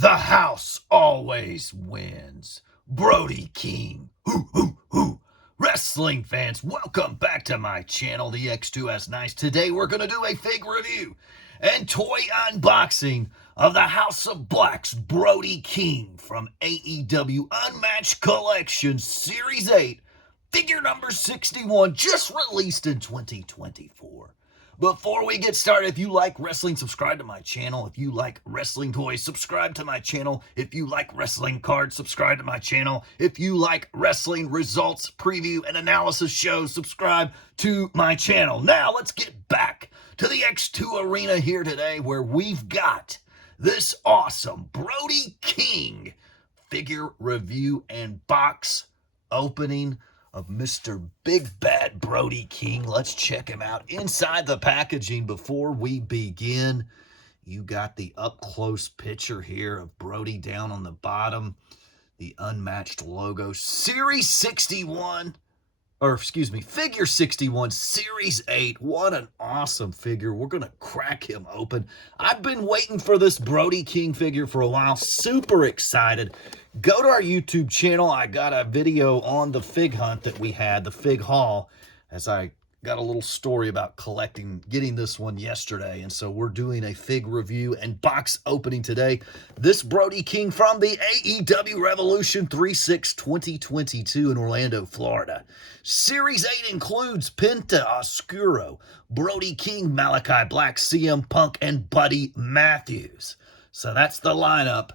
The house always wins. Brody King. Wrestling fans, welcome back to my channel, the X2S Nice. Today we're going to do a fig review and toy unboxing of the House of Black's Brody King from AEW Unmatched Collection Series 8, figure number 61, just released in 2024. Before we get started, if you like wrestling, subscribe to my channel. If you like wrestling toys, subscribe to my channel. If you like wrestling cards, subscribe to my channel. If you like wrestling results, preview, and analysis shows, subscribe to my channel. Now, let's get back to the X2 Arena here today, where we've got this awesome Brody King figure review and box opening of Mr. Big Bad Brody King. Let's check him out inside the packaging. Before we begin, you got the up-close picture here of Brody down on the bottom, the unmatched logo. Series 61, or excuse me, figure 61, Series 8. What an awesome figure. We're going to crack him open. I've been waiting for this Brody King figure for a while. Super excited. Go to our YouTube channel. I got a video on the fig hunt that we had, the fig haul, as I got a little story about getting this one yesterday. And so we're doing a fig review and box opening today. This Brody King from the AEW Revolution 3/6/2022 in Orlando, Florida. Series 8 includes Penta Oscuro, Brody King, Malachi Black, CM Punk, and Buddy Matthews. So that's the lineup.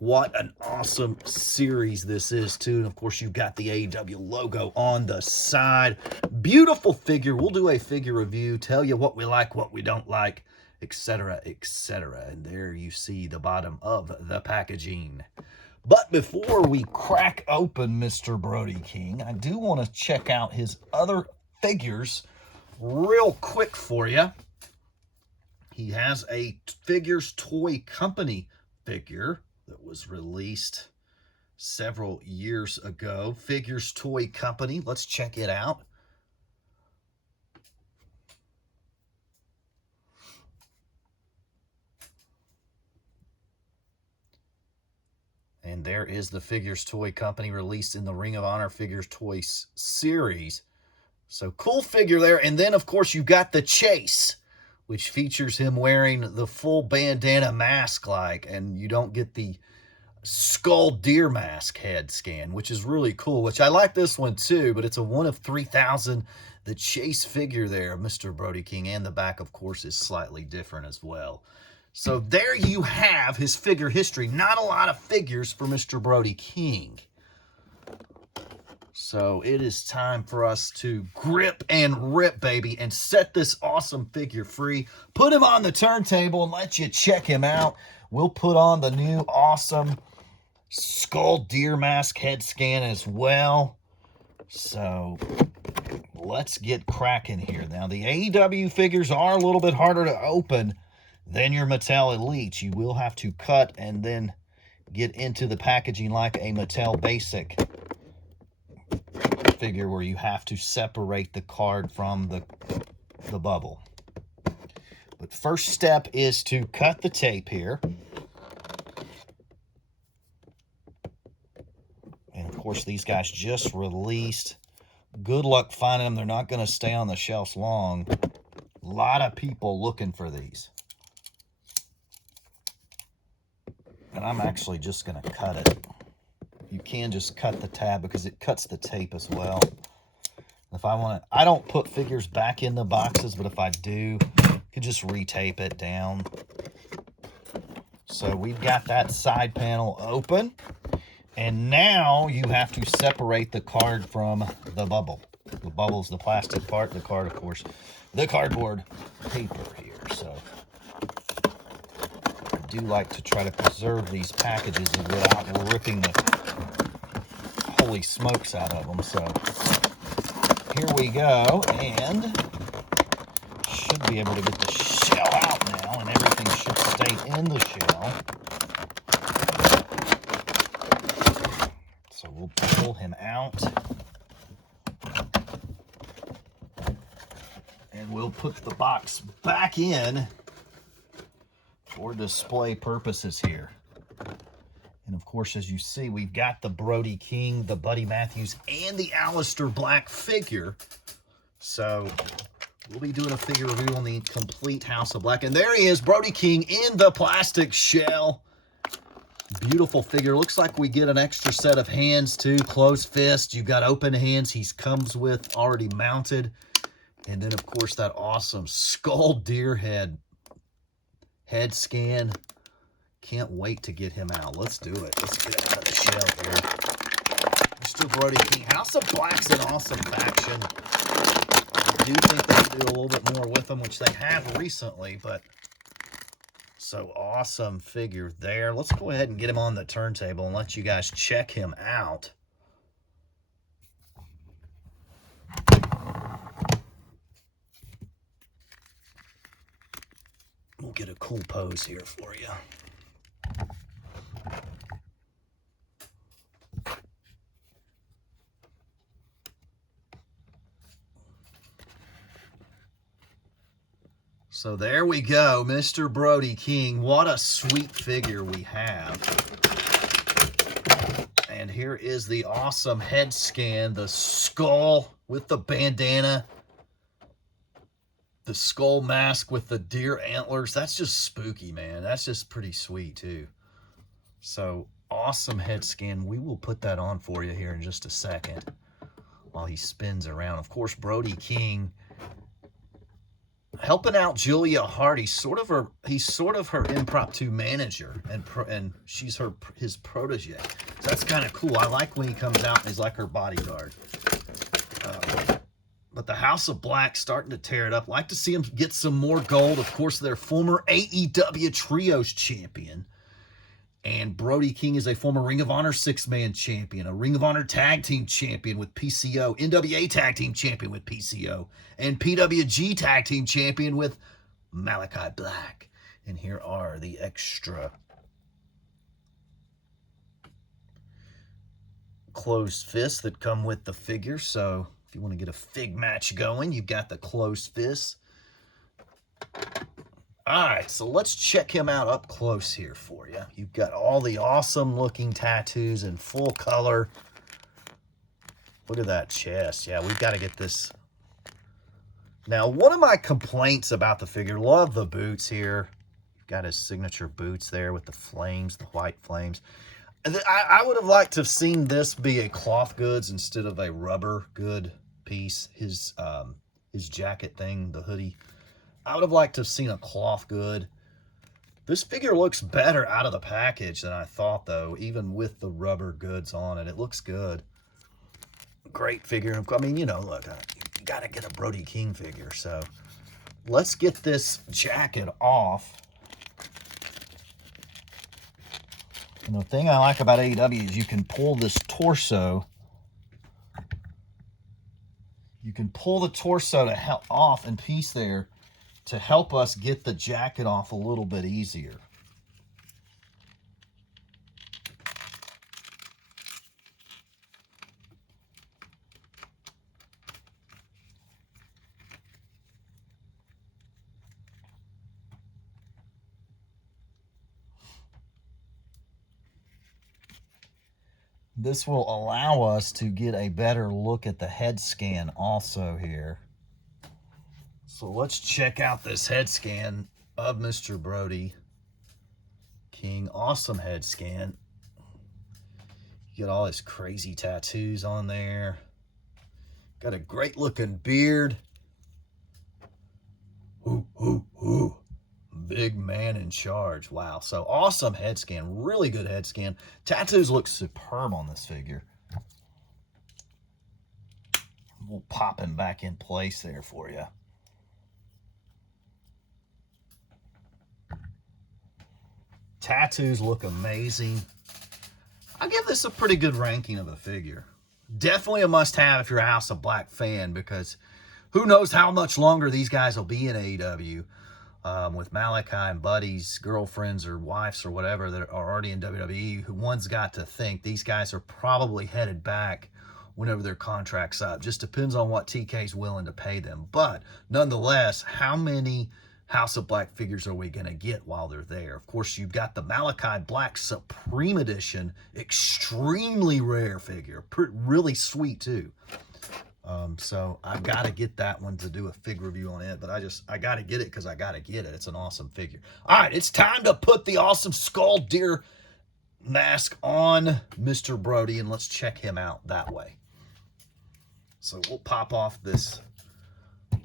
What an awesome series this is, too. And, of course, you've got the AEW logo on the side. Beautiful figure. We'll do a figure review, tell you what we like, what we don't like, etc., etc. And there you see the bottom of the packaging. But before we crack open Mr. Brody King, I do want to check out his other figures real quick for you. He has a Figures Toy Company figure that was released several years ago. Figures Toy Company. Let's check it out. And there is the Figures Toy Company, released in the Ring of Honor Figures Toys series. So cool figure there. And then, of course, you got the Chase, which features him wearing the full bandana mask and you don't get the skull deer mask head scan, which is really cool, which I like this one too, but it's a 1 of 3,000. The Chase figure there of Mr. Brody King, and the back, of course, is slightly different as well. So there you have his figure history. Not a lot of figures for Mr. Brody King. So it is time for us to grip and rip, baby, and set this awesome figure free. Put him on the turntable and let you check him out. We'll put on the new awesome skull deer mask head scan as well. So let's get cracking here. Now, the AEW figures are a little bit harder to open than your Mattel Elites. You will have to cut and then get into the packaging like a Mattel Basic figure, where you have to separate the card from the bubble. But first step is to cut the tape here. And of course, these guys just released. Good luck finding them. They're not going to stay on the shelves long. A lot of people looking for these. And I'm actually just going to cut it. You can just cut the tab because it cuts the tape as well. If I want to, I don't put figures back in the boxes, but if I do, you can just retape it down. So we've got that side panel open. And now you have to separate the card from the bubble. The bubble's the plastic part, the card, of course, the cardboard paper here. So I do like to try to preserve these packages without ripping the holy smokes out of them. So here we go, and should be able to get the shell out now, and everything should stay in the shell. So we'll pull him out, and we'll put the box back in for display purposes here. And, of course, as you see, we've got the Brody King, the Buddy Matthews, and the Aleister Black figure. So we'll be doing a figure review on the complete House of Black. And there he is, Brody King in the plastic shell. Beautiful figure. Looks like we get an extra set of hands, too. Closed fist. You've got open hands. He comes with already mounted. And then, of course, that awesome skull deer head scan. Can't wait to get him out. Let's do it. Let's get him out of the shell here. Mr. Brody King. House of Black's an awesome faction. I do think they can do a little bit more with them, which they have recently, but so awesome figure there. Let's go ahead and get him on the turntable and let you guys check him out. We'll get a cool pose here for you. So there we go, Mr. Brody King. What a sweet figure we have. And here is the awesome head scan, the skull with the bandana, the skull mask with the deer antlers. That's just spooky, man. That's just pretty sweet, too. So awesome head scan. We will put that on for you here in just a second while he spins around. Of course, Brody King helping out Julia Hart. He's sort of her impromptu manager, and she's his protege. So that's kind of cool. I like when he comes out and he's like her bodyguard. But the House of Black starting to tear it up. Like to see him get some more gold. Of course, their former AEW Trios champion. And Brody King is a former Ring of Honor 6-man champion, a Ring of Honor Tag Team champion with PCO, NWA Tag Team champion with PCO, and PWG Tag Team champion with Malachi Black. And here are the extra closed fists that come with the figure. So if you want to get a fig match going, you've got the closed fists. All right, so let's check him out up close here for you. You've got all the awesome-looking tattoos in full color. Look at that chest. Yeah, we've got to get this. Now, one of my complaints about the figure, love the boots here. You've got his signature boots there with the flames, the white flames. I would have liked to have seen this be a cloth goods instead of a rubber good piece. His jacket thing, the hoodie. I would have liked to have seen a cloth good. This figure looks better out of the package than I thought, though, even with the rubber goods on it. It looks good. Great figure. I mean, you know, look, you got to get a Brody King figure. So let's get this jacket off. And the thing I like about AEW is you can pull this torso. You can pull the torso off in piece there to help us get the jacket off a little bit easier. This will allow us to get a better look at the head scan also here. So let's check out this head scan of Mr. Brody King. Awesome head scan. You get all his crazy tattoos on there. Got a great looking beard. Ooh, ooh, ooh. Big man in charge. Wow. So awesome head scan. Really good head scan. Tattoos look superb on this figure. We'll pop him back in place there for you. Tattoos look amazing. I give this a pretty good ranking of a figure. Definitely a must-have if you're a House of Black fan, because who knows how much longer these guys will be in AEW. With Malachi and buddies, girlfriends or wives or whatever that are already in WWE, one's got to think these guys are probably headed back whenever their contract's up. Just depends on what TK's willing to pay them. But nonetheless, how many House of Black figures are we going to get while they're there? Of course, you've got the Malachi Black Supreme Edition, extremely rare figure, really sweet too. So I got to get that one to do a fig review on it, but I got to get it because I got to get it. It's an awesome figure. All right, it's time to put the awesome skull deer mask on Mr. Brody, and let's check him out that way. So we'll pop off this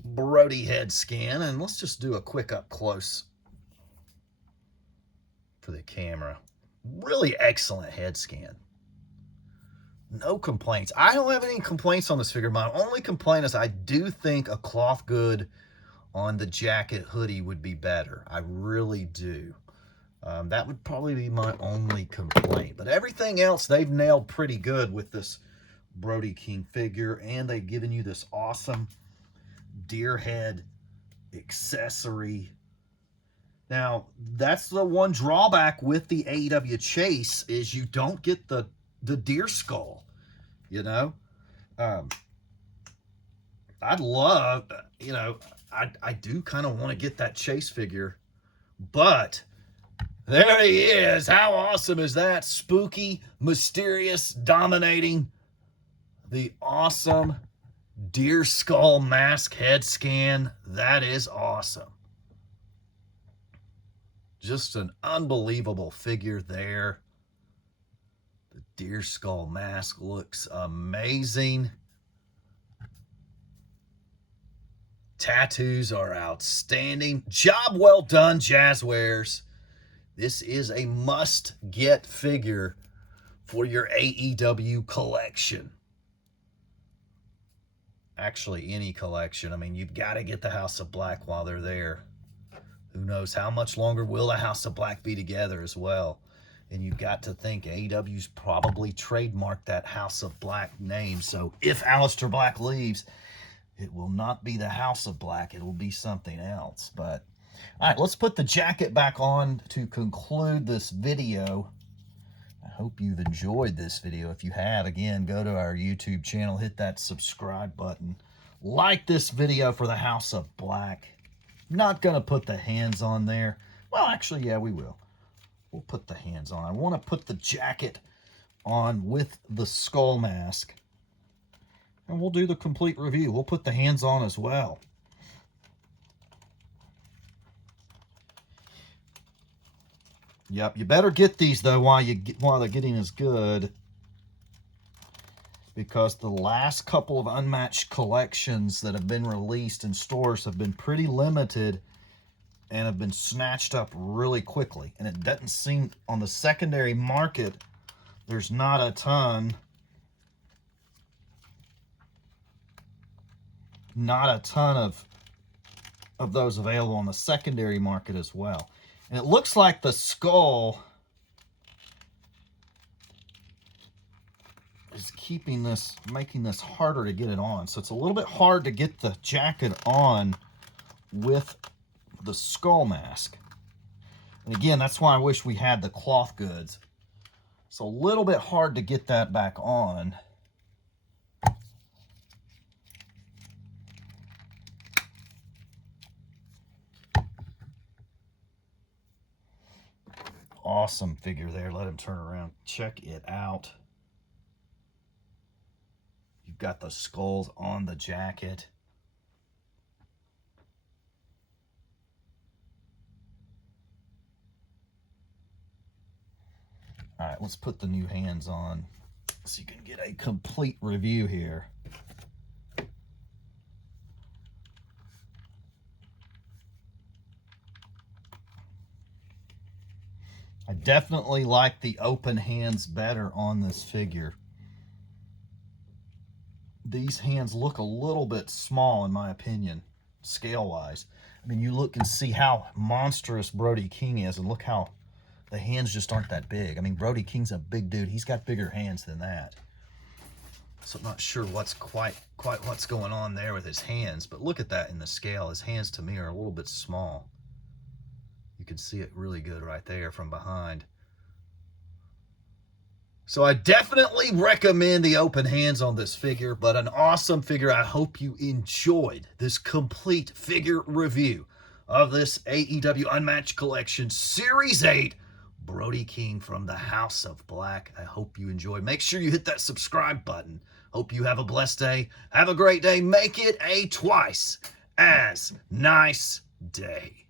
Brody head scan, and let's just do a quick up close for the camera. Really excellent head scan. No complaints. I don't have any complaints on this figure. My only complaint is I do think a cloth good on the jacket hoodie would be better. I really do. That would probably be my only complaint. But everything else they've nailed pretty good with this Brody King figure, and they've given you this awesome deer head accessory. Now, that's the one drawback with the AEW Chase is you don't get the deer skull, you know. I'd love, you know, I do kind of want to get that Chase figure, but there he is. How awesome is that? Spooky, mysterious, dominating, the awesome deer skull mask head scan. That is awesome. Just an unbelievable figure there. The deer skull mask looks amazing. Tattoos are outstanding. Job well done, Jazzwares. This is a must-get figure for your AEW collection. Actually, any collection. I mean, you've got to get the House of Black while they're there. Who knows how much longer will the House of Black be together as well? And you've got to think AEW's probably trademarked that House of Black name. So if Aleister Black leaves, it will not be the House of Black. It will be something else. But, all right, let's put the jacket back on to conclude this video. I hope you've enjoyed this video. If you have, again, go to our YouTube channel, hit that subscribe button. Like this video for the House of Black. Not going to put the hands on there. Well, actually, yeah, we will. We'll put the hands on. I want to put the jacket on with the skull mask. And we'll do the complete review. We'll put the hands on as well. Yep, you better get these, though, while the getting is good. Because the last couple of Unmatched collections that have been released in stores have been pretty limited and have been snatched up really quickly. And it doesn't seem, on the secondary market, there's not a ton. Not a ton of those available on the secondary market as well. And it looks like the skull is making this harder to get it on. So it's a little bit hard to get the jacket on with the skull mask. And again, that's why I wish we had the cloth goods. It's a little bit hard to get that back on. Awesome figure there. Let him turn around. Check it out. You've got the skulls on the jacket. All right, let's put the new hands on so you can get a complete review here. I definitely like the open hands better on this figure. These hands look a little bit small, in my opinion, scale-wise. I mean, you look and see how monstrous Brody King is, and look how the hands just aren't that big. I mean, Brody King's a big dude. He's got bigger hands than that. So I'm not sure what's quite what's going on there with his hands, but look at that in the scale. His hands, to me, are a little bit small. You can see it really good right there from behind. So I definitely recommend the open hands on this figure, but an awesome figure. I hope you enjoyed this complete figure review of this AEW Unmatched Collection Series 8. Brody King from the House of Black. I hope you enjoyed. Make sure you hit that subscribe button. Hope you have a blessed day. Have a great day. Make it a twice as nice day.